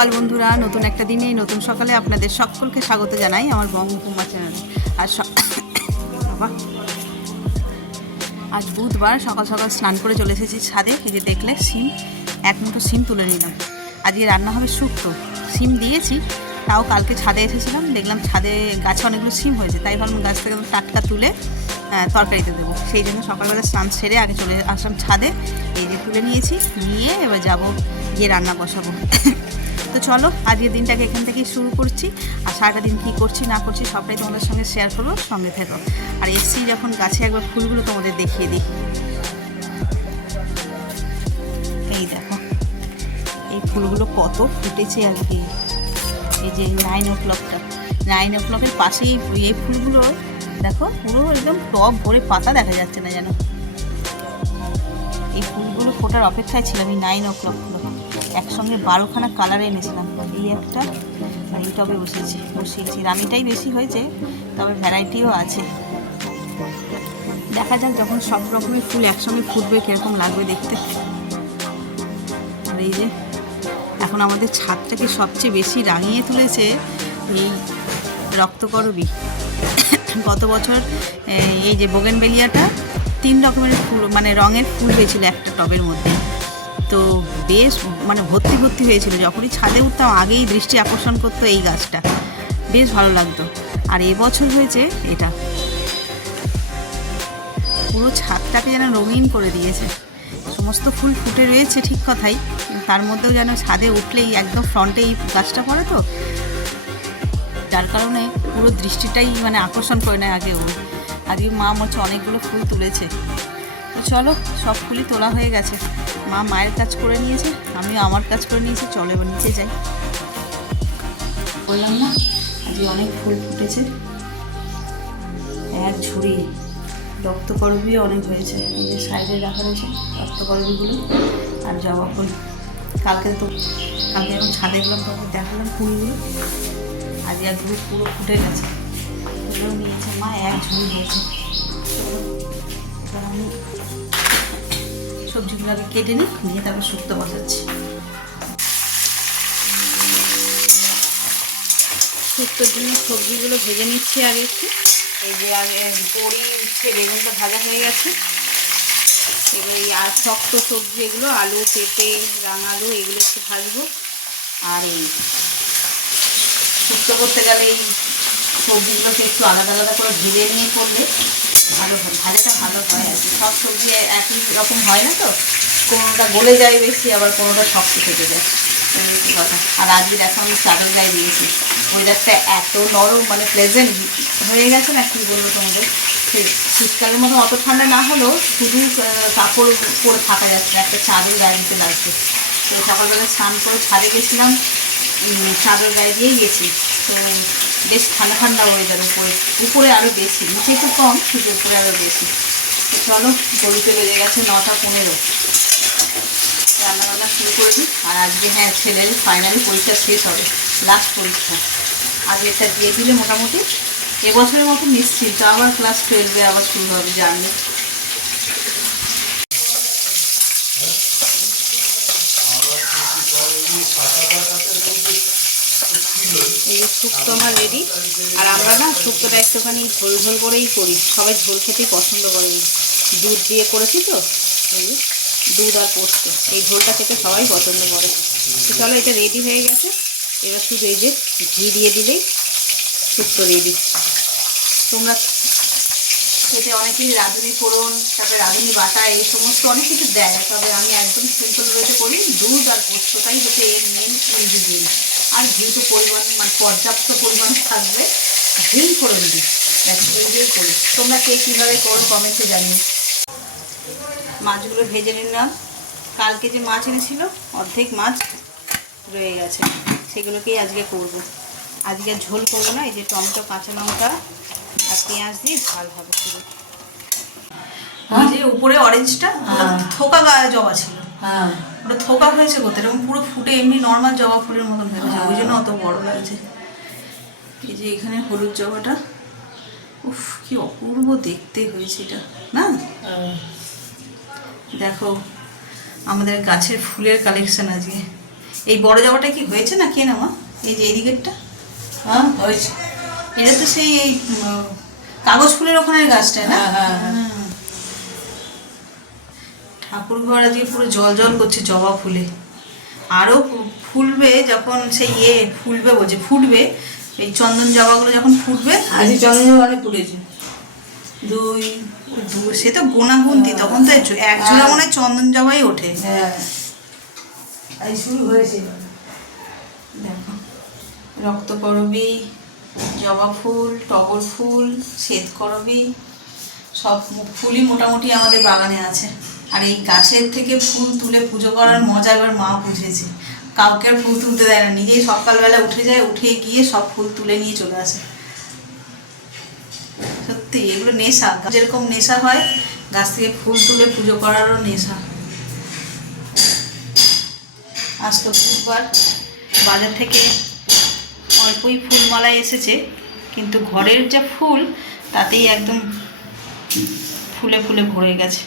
সকাল বন্ধুরা, নতুন একটা দিনে নতুন সকালে আপনাদের সকলকে স্বাগত জানাই আমার বঙ্গকুমা চ্যানেলে। আজ বুধবার, সকাল সকাল স্নান করে চলে এসেছি ছাদে। এই যে দেখলে সিম, এক মুঠো সিম তুলে নিলাম। আজকে রান্না হবে শুক্তো। সিম দিয়েছি, তাও কালকে ছাদে এসেছিলাম, দেখলাম ছাদে গাছে অনেকগুলো সিম হয়েছে, তাই ভাবলাম গাছ থেকে টাটকা তুলে তরকারিতে দেবো। সেই জন্য সকালবেলা স্নান সেরে আগে চলে আসলাম ছাদে। এই যে তুলে নিয়েছি, নিয়ে এবার যাবো গিয়ে রান্না বসাবো। তো চলো, আজকের দিনটাকে এখান থেকেই শুরু করছি। আর সারাটা দিন কী করছি না করছি সবটাই তোমাদের সঙ্গে শেয়ার করবো, সঙ্গে থেকো। আর এসছি যখন গাছে, একবার ফুলগুলো তোমাদের দেখিয়ে দিই। এই দেখো, এই ফুলগুলো কত ফুটেছে আর কি। এই যে 9 o'clockটা, 9 o'clock'ের পাশেই এই ফুলগুলো দেখো, পুরো একদম টব ভরে পাতা দেখা যাচ্ছে না যেন। এই ফুলগুলো ফোটার অপেক্ষায় ছিলাম। এই 9 o'clockগুলো একসঙ্গে 12খানা কালারে এনেছিলাম। এই একটা, আর এই টবে বসিয়েছি। রানিটাই বেশি হয়েছে, তবে ভ্যারাইটিও আছে। দেখা যাক যখন সব রকমের ফুল একসঙ্গে ফুটবে কীরকম লাগবে দেখতে। আর এই যে এখন আমাদের ছাদটাকে সবচেয়ে বেশি রাঙিয়ে তুলেছে এই রক্তকরবী। গত বছর এই যে বোগেনভেলিয়াটা 3 রকমের ফুল, মানে রঙের ফুল হয়েছিল একটা টবের মধ্যে। তো বেশ ভর্তি ভর্তি হয়েছিল। যখনই ছাদে উঠতাম আগেই দৃষ্টি আকর্ষণ করতো এই গাছটা, বেশ ভালো লাগতো। আর এবছর হয়েছে এটা, পুরো ছাদটাকে যেন রঙিন করে দিয়েছে। সমস্ত ফুল ফুটে রয়েছে ঠিক কথাই, তার মধ্যেও যেন ছাদে উঠলেই একদম ফ্রন্টে এই গাছটা পড়ে, তো যার কারণে পুরো দৃষ্টিটাই আকর্ষণ করে নেয় আগে ওই। আজকে মা হচ্ছে অনেকগুলো ফুল তুলেছে। তো চলো, সব ফুলই তোলা হয়ে গেছে। মা মায়ের কাজ করে নিয়েছে, আমিও আমার কাজ করে নিয়েছি। চলো এবার নিচে যাই। বললাম না আজকে অনেক ফুল ফুটেছে, এক ঝুড়ি। রক্তকরবী অনেক হয়েছে, এই যে সাইডে রাখা রয়েছে রক্তকরবীগুলো আর জবা ফুল। কালকে যখন ছাদে গেলাম তখন দেখালাম ফুলগুলো, আজকে একগুলো পুরো ফুটে গেছে। এগুলো নিয়েছে মা, এক ঝুড়ি হয়েছে। আমি সবজিগুলোকে কেটে নিয়ে তারপর শুক্তো বসাচ্ছি। শুক্তোর জন্য সবজিগুলো ভেজে নিচ্ছি আগে একটু। এই যে আগে বড়ি, উচ্ছে, বেগুনটা ভাজা হয়ে গেছে। এবার এই আর শক্ত সবজি এগুলো, আলু, পেঁপে, রাঙালু, এগুলো একটু ভাজবো। আর এই শুক্তো করতে গেলে এই সবজিগুলোকে একটু আলাদা আলাদা করে ভেজে নিয়ে করলে ভালো হয়, ভাজাটা ভালো হয় আর কি। সব সবজি একই রকম হয় না, তো কোনোটা গলে যায় বেশি, আবার কোনোটা শক্ত থেকে যায়, এই কথা। আর আজকে দেখো আমি চাদর গায়ে দিয়েছি। ওয়েদারটা এত নরম, প্লেজেন্ট হয়ে গেছে না, কী বলবো তোমাদের। শীতকালের মতো অত ঠান্ডা না হলেও শুধু কাপড় পরে থাকা যাচ্ছে না, একটা চাদর গায়ে দিতে লাগছে। তো সকালবেলা স্নান করে ছাদে গেছিলাম, চাদর গায়ে দিয়েই গেছি। তো বেশ ঠান্ডা ঠান্ডা ওয়েদার। উপরে আরও বেশি, নিচে একটু কম, কিন্তু উপরে আরও বেশি। তো চলো, গরুতে বেজে গেছে 9টা 15। রান্নাবান্না শুরু করে দিই। আর আজকে ছেলের ফাইনালি পরীক্ষা শেষ হবে, লাস্ট পরীক্ষা। আজকে এটা দিয়ে দিলে মোটামুটি এবছরের মতো নিশ্চিত। আবার ক্লাস 12-এ আবার শুরু হবে জার্নি। এই শুক্তো আমার রেডি। আর আমরা না শুক্তোটা একটুখানি ঝোল ঝোল করেই করি, সবাই ঝোল খেতেই পছন্দ করে। দুধ দিয়ে করেছি তো, এই দুধ আর পোস্ত, এই ঝোলটা খেতে সবাই পছন্দ করে। তো চলো, এটা রেডি হয়ে গেছে। এবার শুধু এই যে ঘি দিয়ে দিলেই শুক্তো রেডি। তোমরা এতে অনেকেই রাঁধুনি ফোড়ন, তারপরে রাঁধুনি বাটা, এই সমস্ত অনেক কিছু দেয়, তবে আমি একদম সিম্পল ওয়েতে করি। দুধ আর পোস্তটাই হচ্ছে এর মেন ইনগ্রিডিয়েন্ট। আর ঘি তো পর্যাপ্ত পরিমাণে থাকবে, ঘি ফোড়ন দিই, দিয়েই করি। তোমরা কে কীভাবে করো কমেন্টে জানিয়ে। মাছগুলো ভেজে নিলাম। কালকে যে মাছ এনেছিল, অর্ধেক মাছ রয়ে গেছে, সেগুলোকেই আজকে করব। আজকে ঝোল করবো না, এই যে টমেটো, কাঁচা লঙ্কা আর পেঁয়াজ দিয়ে ঝাল হবে শুধু। ওই যে উপরে অরেঞ্জটা থোকা গায়ে জবা ছিল, ওটা থোকা হয়েছে কোথায়, এরকম পুরো ফুটে এমনি নর্মাল জবা ফুলের মতন হয়েছে, ওই জন্য অত বড় লাগছে। এই যে এখানে হলুদ জবাটা, উফ কি অপূর্ব দেখতে হয়েছে এটা না। দেখো আমাদের গাছের ফুলের কালেকশন আজকে। এই বড় জবাটা কি হয়েছে না কে নেওয়া? এই যে এই দিকেরটা হ্যাঁ হয়েছে। এটা তো সেই এই কাগজ ফুলের ওখানের গাছটা না? ঠাকুর ঘর আজকে পুরো জল জল করছে জবা ফুলে। আরও ফুলবে যখন সেই ফুলবে বলছে ফুটবে, এই চন্দন জবাগুলো যখন ফুটবে। আজকে চন্দন জবা অনেক ফুটেছে। সে তো গোনাগুন্তি, তখন তো এক ঝোলা মনে হয় চন্দন জবাই ওঠে। হ্যাঁ আজ শুরু হয়েছে। দেখো রক্তকরবী, জবা ফুল, টগর ফুল, শ্বেতকরবী, সব ফুলই মোটামুটি আমাদের বাগানে আছে। আর এই গাছের থেকে ফুল তুলে পুজো করার মজা এবার মা বুঝেছে। কাউকে আর ফুল তুলতে দেয় না, নিজেই সকালবেলা উঠে যায়, উঠে গিয়ে সব ফুল তুলে নিয়ে চলে আসে। সত্যি এগুলো নেশা, যেরকম নেশা হয় গাছ থেকে ফুল তুলে পুজো করারও নেশা। আজ তো বুধবার, বাজার থেকে অল্পই ফুলমালা এসেছে, কিন্তু ঘরের যা ফুল তাতেই একদম ফুলে ফুলে ভরে গেছে।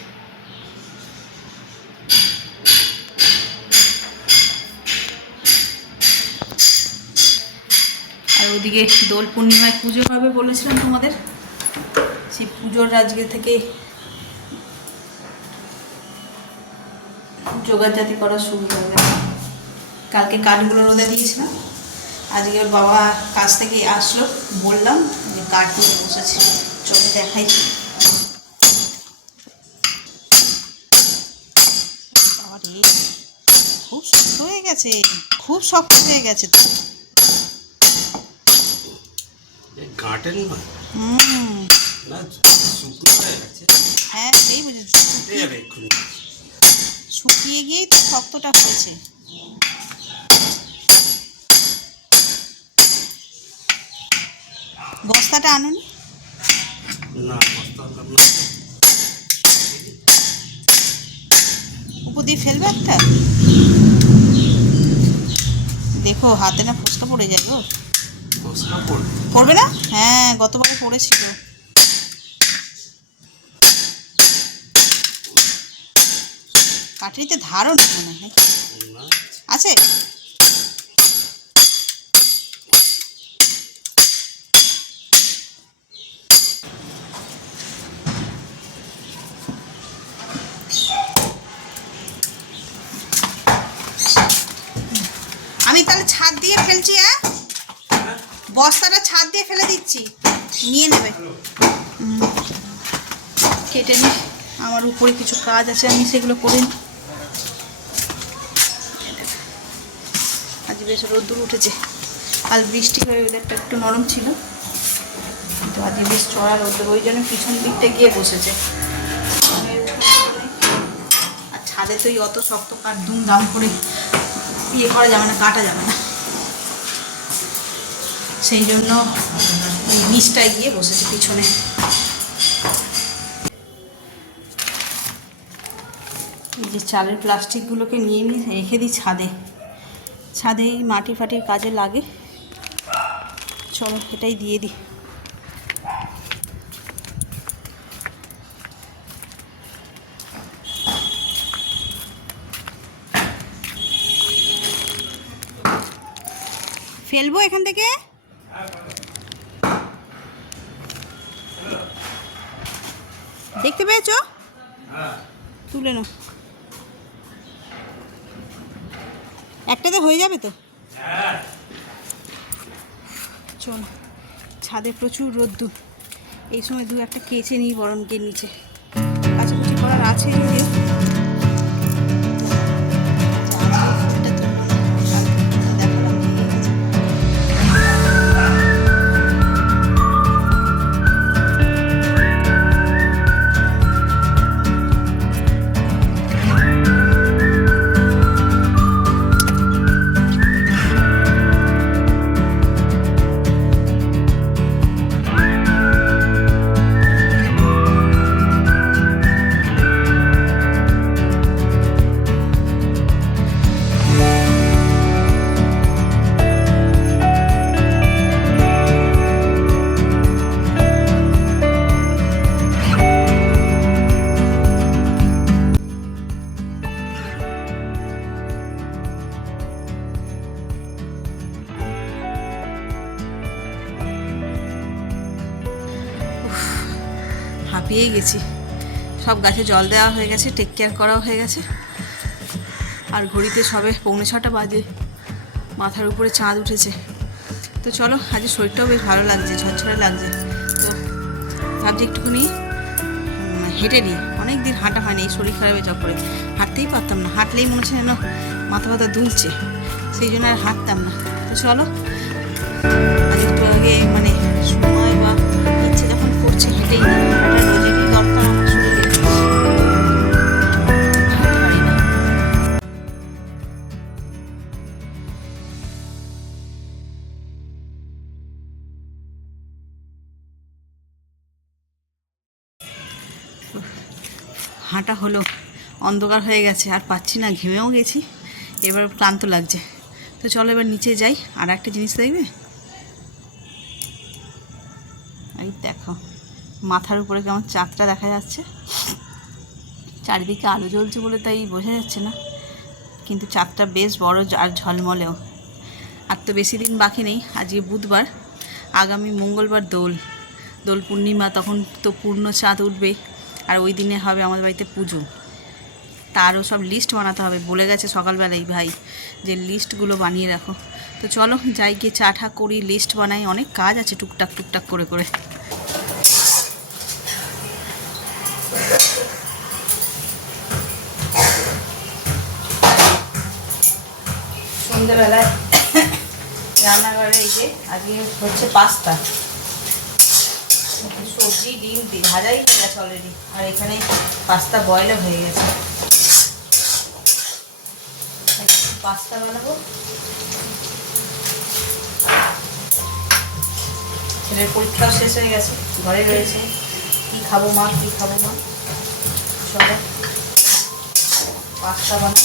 আর ওদিকে দোল পূর্ণিমায় পুজো হবে বলেছিলাম তোমাদের, সেই পুজোর আজকে থেকে জোগাড়জাতি করা শুরু হয়ে গেছে। কালকে কাঠগুলো রোদে দিয়েছিলাম, আজকে ওর বাবা কাছ থেকে আসলো, বললাম যে কাঠ তুলে বসেছে, চোখে দেখাই। আরে খুব শক্ত হয়ে গেছে, খুব শক্ত হয়ে গেছে তো। কাটেন না না শুকনো হয়ে গেছে। হ্যাঁ সেই বুঝেছি, শুকিয়ে গিয়েই তো শক্তটা হয়েছে। বস্তাটা আনুন না, বস্তা আনলাম না। উপর দিয়ে ফেলবে একটা, দেখো হাতে না ফসকা পড়ে যায় গো। বস্তা পড়বে পড়বে না? হ্যাঁ গতবারে পড়েছিল। কাঠেরিতে ধারও নেই মনে হয়, না। আছে? আমি তাহলে ছাদ দিয়ে ফেলছি। হ্যাঁ বস্তাটা ছাদ দিয়ে ফেলে দিচ্ছি, নিয়ে নেবে। কেটে নি, আমার উপরে কিছু কাজ আছে, আমি সেগুলো করে নিই। আজ বেশ রোদ্দুর উঠেছে, কাল বৃষ্টি হয়ে ওদেরটা একটু নরম ছিল, কিন্তু আজকে বেশ চড়া রোদ্দুর, ওই জন্য পিছন দিকটা গিয়ে বসেছে। আর ছাদে তো অত শক্ত কাঠ দুমদাম করে ইয়ে করা যাবে না, কাটা যাবে না, সেই জন্য ওই নিচটায় গিয়ে বসেছে পিছনে। এই যে চালের প্লাস্টিকগুলোকে নিয়ে রেখে দিই ছাদে, ছাদে এই মাটি ফাটির কাজে লাগে। চলো এটাই দিয়ে দিই। ফেলবো এখান থেকে? দেখতে পেয়েছো? তুলে নাও, একটাতে হয়ে যাবে তো। চলো, ছাদে প্রচুর রোদ্দুর, এই সময় দু একটা কেচে নিই বরং গিয়ে নিচে, কাচাকুচি করার আছে যদিও। বেরিয়ে গেছি, সব গাছে জল দেওয়া হয়ে গেছে, টেক কেয়ার করাও হয়ে গেছে। আর ঘড়িতে সবে 6:45 বাজে, মাথার উপরে চাঁদ উঠেছে। তো চলো, আজ শরীরটাও বেশ ভালো লাগছে, ঝরঝরে লাগছে। তো ভাবছি একটুখানি হেঁটে নিই, অনেক দিন হাঁটা হয়নি এই শরীর খারাপের চক্করে, হাঁটতেই পারতাম না, হাঁটলেই মনে হচ্ছে যেন মাথা ব্যথা দুলছে, সেই জন্য আর হাঁটতাম না। তো চলো আজ একটু আগে মানে সময় বা ইচ্ছে যখন করছে হেঁটেই নিই, হাঁটা রোজই দরকার আমার শরীরে, হাঁটতে পারি না। হাঁটা হলো, অন্ধকার হয়ে গেছে, আর পাচ্ছি না, ঘেমেও গেছি, এবার ক্লান্ত লাগছে। তো চলো এবার নিচে যাই। আর একটা জিনিস দেখবে, এই দেখো মাথার উপরে কেমন চাঁদটা দেখা যাচ্ছে, চারিদিকে আলো জ্বলছে বলে তাই বোঝা যাচ্ছে না, কিন্তু চাঁদটা বেশ বড় আর ঝলমলেও। আর তো বেশি দিন বাকি নেই, আজকে বুধবার, আগামী মঙ্গলবার দোল পূর্ণিমা, তখন তো পূর্ণ চাঁদ উঠবে, আর ওই দিনে হবে আমাদের বাড়িতে পুজো। তারও সব লিস্ট বানাতে হবে, বলে গেছে সকালবেলাই ভাই যে লিস্টগুলো বানিয়ে রাখো। তো চলো যাই, গিয়ে চা ঠা করি, লিস্ট বানাই, অনেক কাজ আছে টুকটাক টুকটাক করে করে। সন্ধ্যেবেলায় রান্নাঘরে এই যে আজকে হচ্ছে পাস্তা, সবজি ডিম ভাজাই হয়ে গেছে অলরেডি, আর এখানে পাস্তা বয়েলও হয়ে গেছে। পাস্তা বানাবো, ছেলের পরীক্ষাও শেষ হয়ে গেছে, ঘরে রয়েছে, কি খাবো মা চলো পাস্তা বানাবো।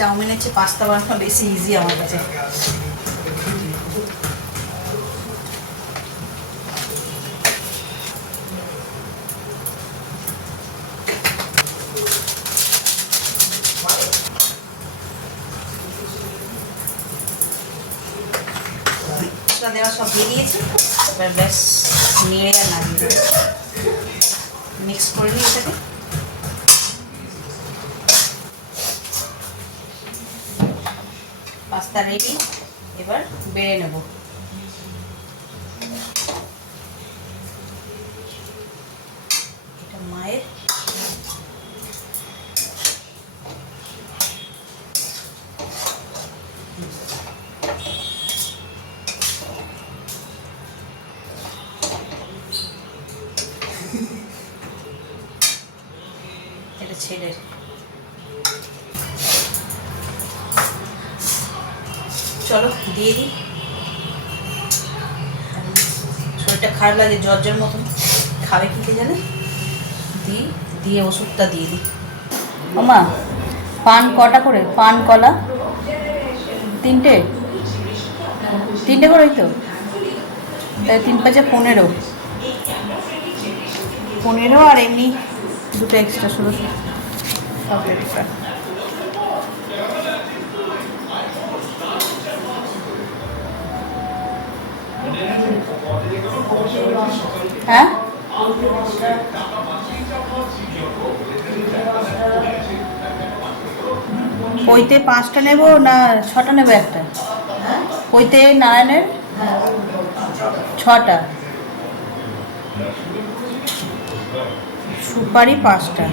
চাউমিনের চেয়ে পাস্তা বানানো বেশি ইজি আমার কাছে। মশলা দেওয়া সব দিয়ে দিয়েছি, এবার ব্যাস নিয়ে আর নামিয়ে মিক্স করে নিই এটাকে। পাস্তা রেডি, এবার বেড়ে নেব। এটা মায়ের, এটা ছেলের। চলো দিয়ে দিই, শরীরটা খারাপ লাগে, জ্বর মতন, খাবে কি জানে, দিয়ে ওষুধটা দিয়ে দিই। ওমা পান কটা করে, পান কলা তিনটে করেই তো, তাই 3 × 5 = 15, আর এমনি দুটো এক্সট্রা 16। হ্যাঁ পইতে 5টা নেব না 6টা নেব? একটা পইতে নারায়ণের 6টা, সুপারি 5টা,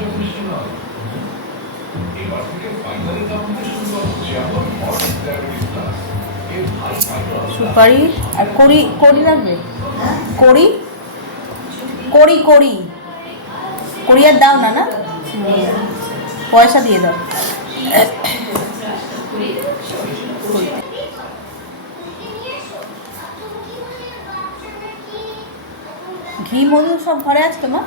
সুপারি আর কড়ি লাগবে, কড়ি আর দাও না পয়সা দিয়ে দাও। ঘি মধু সব ঘরে আছে তোমার?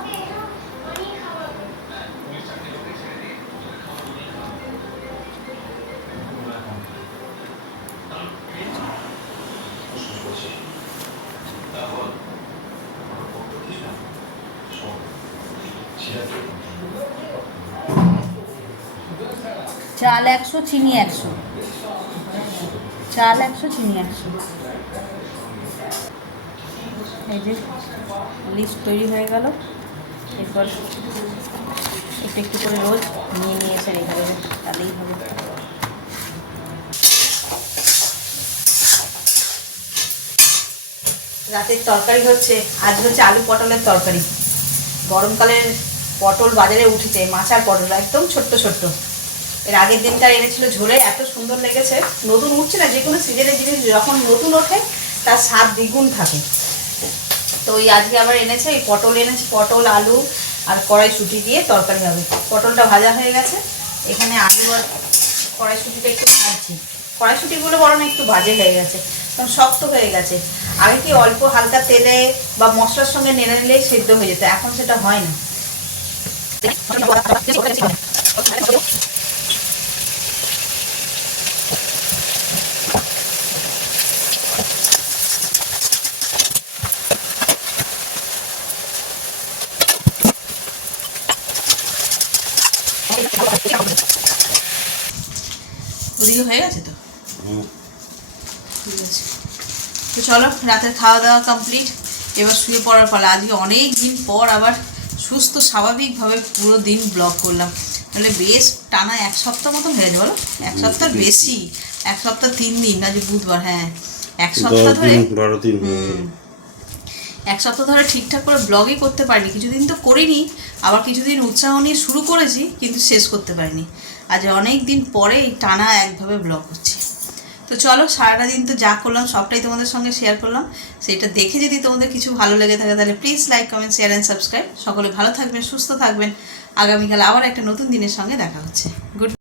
চাল 100, চিনি 100, চাল 100, চিনি 100। এই যে লিস্ট তৈরি হয়ে গেল। এরপর একটু একটু করে রোজ নিয়ে নিয়ে এসে রেখে দেবে, তাহলেই হবে। রাতের তরকারি হচ্ছে, আজ হচ্ছে আলু পটলের তরকারি। গরমকালের পটল বাজারে উঠেছে, মাচার পটল একদম ছোট্ট ছোট্ট। এর আগের দিনকার এনেছিল ঝোলে, এত সুন্দর লেগেছে। নতুন উঠছে না, যে কোনো সিজনের জিনিস যখন নতুন ওঠে তার স্বাদ দ্বিগুণ থাকে। তো ওই আজকে আবার এনেছে, এই পটল এনেছে, পটল আলু আর কড়াইশুঁটি দিয়ে তরকারি হবে। পটলটা ভাজা হয়ে গেছে, এখানে আলু আর কড়াইশুঁটিটা একটু ভাজছি। কড়াইশুঁটিগুলো বরং একটু ভাজে হয়ে গেছে, কারণ শক্ত হয়ে গেছে। আগে কি অল্প হালকা তেলে বা মশলার সঙ্গে নেড়ে নিলেই সেদ্ধ হয়ে যেত, এখন সেটা হয় না। ওদিকে হয়ে গেছে তো, ঠিক আছে। তো চলো, রাতের খাওয়া দাওয়া কমপ্লিট, এবার শুয়ে পড়ার পালা। আজকে অনেক দিন পর আবার সুস্থ স্বাভাবিকভাবে পুরো দিন ব্লগ করলাম, তাহলে বেশ টানা 1 সপ্তাহ মতন হয়ে গেছে, বলো 1 সপ্তাহ বেশি, 1 সপ্তাহ 3 দিন, আজ বুধবার, হ্যাঁ 1 সপ্তাহ ধরে 1 সপ্তাহ ধরে ঠিকঠাক করে ব্লগই করতে পারিনি। কিছুদিন তো করিনি, আবার কিছুদিন উৎসাহ নিয়ে শুরু করেছি, কিন্তু শেষ করতে পারিনি। আজ অনেক দিন পরে এই টানা একভাবে ব্লগ হচ্ছে। তো চলো, সারাটা দিন তো যা করলাম সবটাই তোমাদের সঙ্গে শেয়ার করলাম। সেটা দেখে যদি তোমাদের কিছু ভালো লেগে থাকে তাহলে please like, comment, share and subscribe. সকলে ভালো থাকবেন, সুস্থ থাকবেন। আগামীকাল আবার একটা নতুন দিনের সঙ্গে দেখা হচ্ছে। গুড।